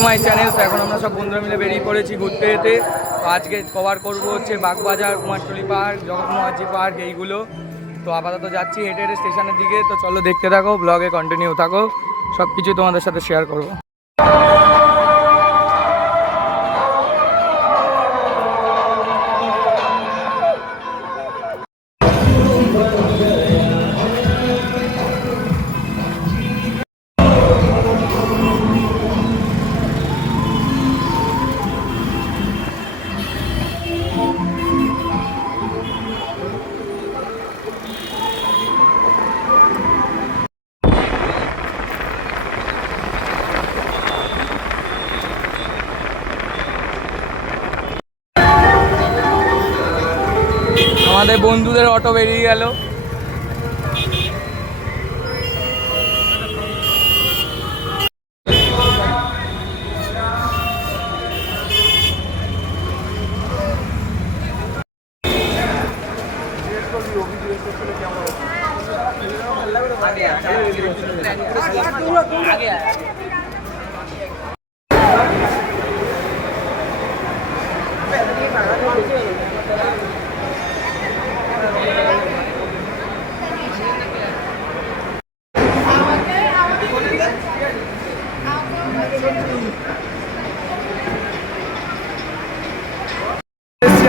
To my channel. তো এখন আমরা সব বন্ধুরা মিলে বেরিয়ে পড়েছি ঘুরতে যেতে। তো আজকে কভার করবো হচ্ছে বাগবাজার, কুমারটুলি পার্ক, জগন্নাথজি পার্ক এইগুলো। তো আপাতত যাচ্ছি হেঁটে হেঁটে স্টেশনের দিকে। তো চলো দেখতে থাকো, ব্লগে কন্টিনিউ থাকো, সব কিছু তোমাদের সাথে শেয়ার করবো। আমাদের বন্ধুদের অটো বেরিয়ে গেল।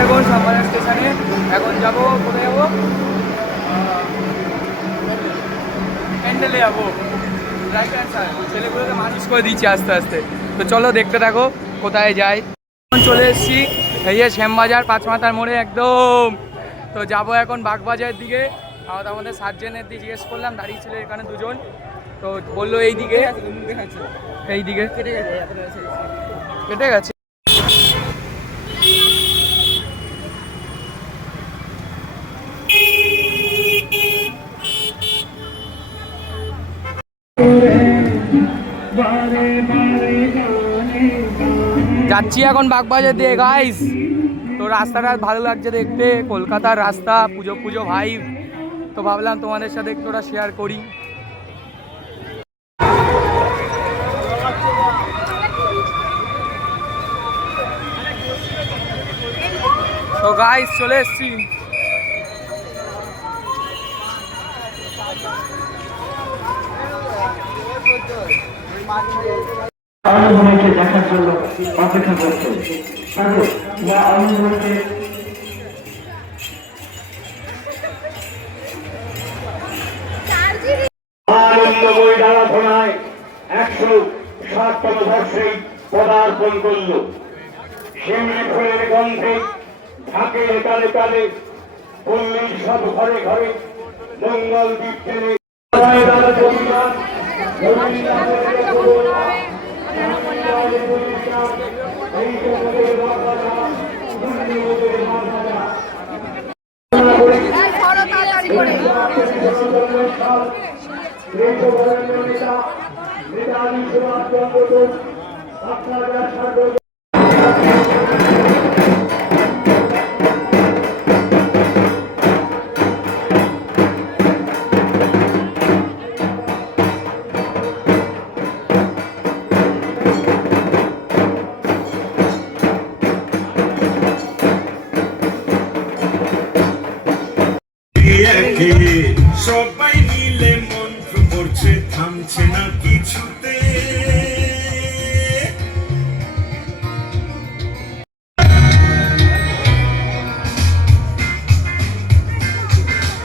এখন সামনের স্টেশনে, এখন যাবো কোথায় যাবো, প্যান্ডেলে যাবো। রাইট হ্যান্ড সাইড ছেলেগুলোকে মালিশ করে দিচ্ছি আস্তে আস্তে। তো চলো দেখতে থাকো কোথায় যাই। এখন চলে এসেছি এই যে শ্যামবাজার পাঁচমাথার মোড়ে একদম। তো যাবো এখন বাগবাজারের দিকে। আমাদের সার্জেনের দিকে জিজ্ঞেস করলাম, দাঁড়িয়ে ছিল এখানে দুজন। তো বললো এই দিকে, এই দিকে কেটে গেছে। যাচ্ছি এখন বাগবাজার দিয়ে গাইস। তো রাস্তাটা ভালো লাগছে দেখতে, কলকাতার রাস্তা, পুজো পুজো ভাইব। তো ভাবলাম তোমাদের সাথে একটু ওটা শেয়ার করি। তো গাইস চলে এসছি। দেখার জন্য অপেক্ষা করছে। আনন্দময় ডালাধনায় 160তম বর্ষে পদার্পণ করল। শিউলি ফুলের গন্ধে ঢাকে কালে কালে পল্লীর সব ঘরে ঘরে মঙ্গল দ্বীপ টেনে সবাই মিলে মন্ত্র পড়ছে, থামছে না কিছুতে।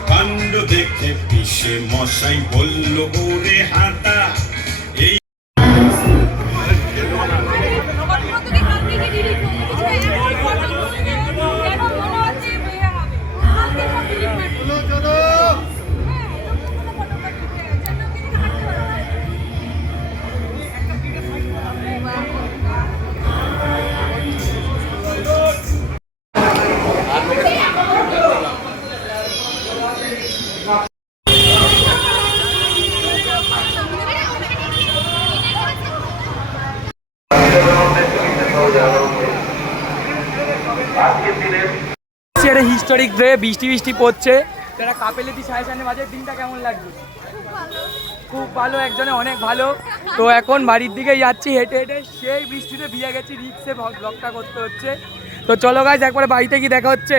কাণ্ড দেখে পিসে মশাই বলল ওরে হাতা। এই একটা হিস্টোরিক ডে, বৃষ্টি বৃষ্টি পড়ছে। যারা কাপেলেতি সাড়ে সামনে বাজে, দিনটা কেমন লাগছে? খুব ভালো, একজনে অনেক ভালো। তো এখন বাড়ির দিকে যাচ্ছি হেঁটে হেঁটে, সেই বৃষ্টিতে ভিজে গেছি, রিক্সে ব্লগটা করতে হচ্ছে। তো চলো গাইজ একবারে বাড়িতে গিয়ে দেখা হচ্ছে।